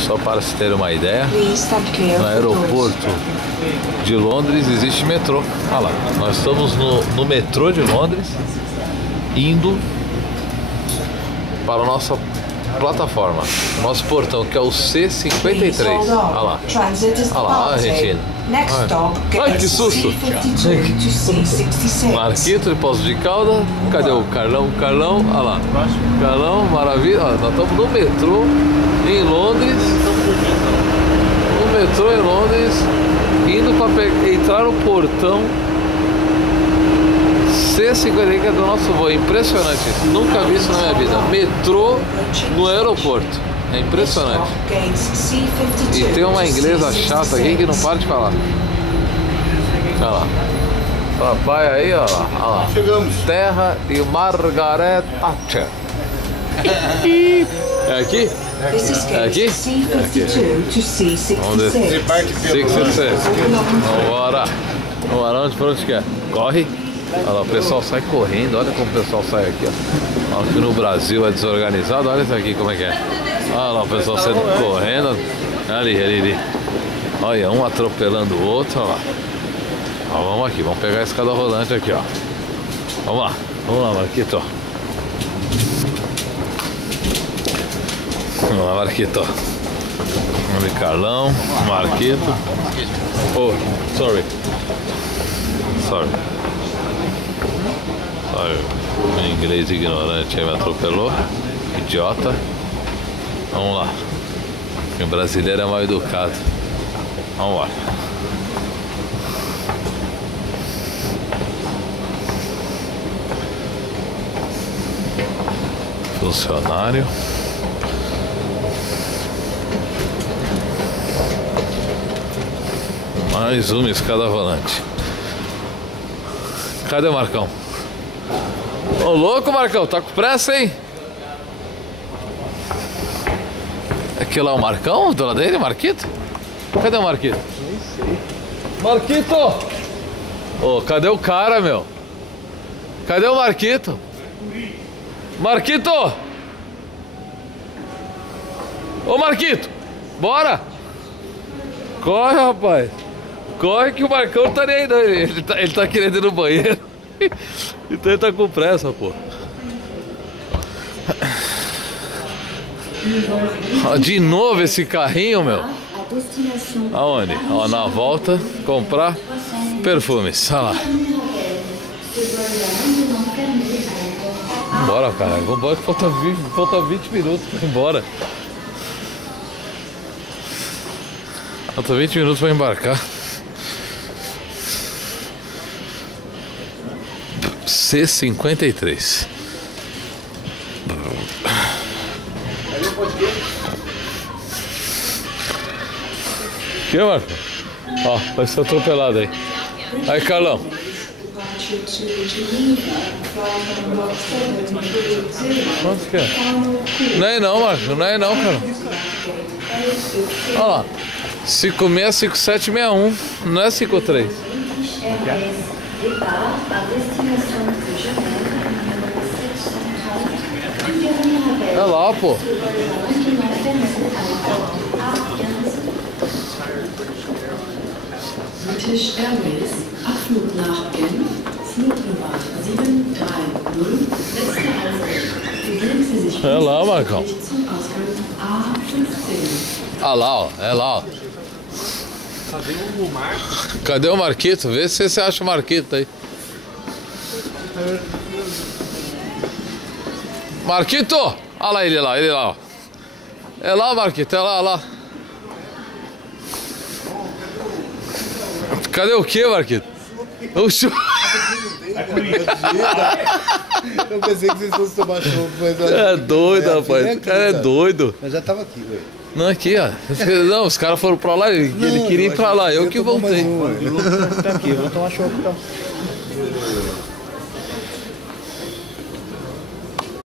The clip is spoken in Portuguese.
só para se ter uma ideia, no aeroporto de Londres existe metrô. Olha lá, nós estamos no metrô de Londres, indo para a nossa plataforma, nosso portão, que é o C53. Olha lá, olha lá, Argentina. Ai, que susto! Marquito de Poços de Caldas. Cadê o Carlão? Carlão, olha lá. Carlão, maravilha. Olha, nós estamos no metrô em Londres. No metrô em Londres, indo para entrar no portão C53, que é do nosso voo. É impressionante isso. Nunca vi isso na minha vida. Metrô no aeroporto. É impressionante. E tem uma inglesa chata aqui que não para de falar. Olha lá. Papai aí, ó lá. Olha lá. Chegamos. Terra de Margaret Thatcher. É aqui? É aqui? É aqui. Vamos descer. 656. Vambora. Vambora, pra onde quer? Corre. Olha lá, o pessoal sai correndo. Olha como o pessoal sai aqui, ó. Aqui no Brasil é desorganizado. Olha isso aqui como é que é. Olha lá, o pessoal saindo correndo. Ali. Olha, um atropelando o outro. Olha lá. Ó, vamos aqui, vamos pegar a escada rolante aqui, ó. Vamos lá, Marquito. Vamos lá, Marquito. Vamos Carlão, Marquito. Oh, sorry. O inglês ignorante aí me atropelou. Idiota. Vamos lá. O brasileiro é mal educado. Vamos lá. Funcionário. Mais uma escada rolante. Cadê o Marcão? Ô louco, Marcão, tá com pressa, hein? Aquele lá é o Marcão, do lado dele, Marquito? Cadê o Marquito? Nem sei. Marquito! Ô, cadê o cara, meu? Cadê o Marquito? Marquito! Ô, Marquito! Bora! Corre, rapaz! Corre que o Marcão não tá nem aí, não. Ele tá querendo ir no banheiro. Então ele tá com pressa, pô. Ó, de novo esse carrinho, meu. Aonde? Ó, na volta, comprar perfumes. Olha lá. Vambora, cara. Vambora que falta 20 minutos pra ir embora. Falta 20 minutos pra embarcar. C53. Que, Marco? Ó, vai ser atropelado aí. Aí, Carlão. Quanto que é? Não é não, Marco. Não é não, Carlão. Olha lá. 56, 5761. Não é 53. É lá, pô. British Airways, Abflug nach Genf, Flugnummer 730, letzte Ankunft. Fühlen Sie sich É lá, Marcão. zum Ausgang A15. Ah lá, ó. É lá, ó. Cadê o Marcos? Cadê o Marquito? Vê se você acha o Marquito aí. Marquito! Olha lá ele lá, ó. É lá, Marquito, é lá. Cadê o que, Marquito? O chuva. Eu pensei que vocês fossem tomar chopp, mas... É doido, rapaz. O cara é doido. Eu já tava aqui, velho. Não, aqui, ó. Não, os caras foram pra lá, ele queria ir pra lá, eu que voltei. Tá aqui, vamos tomar chopp, então.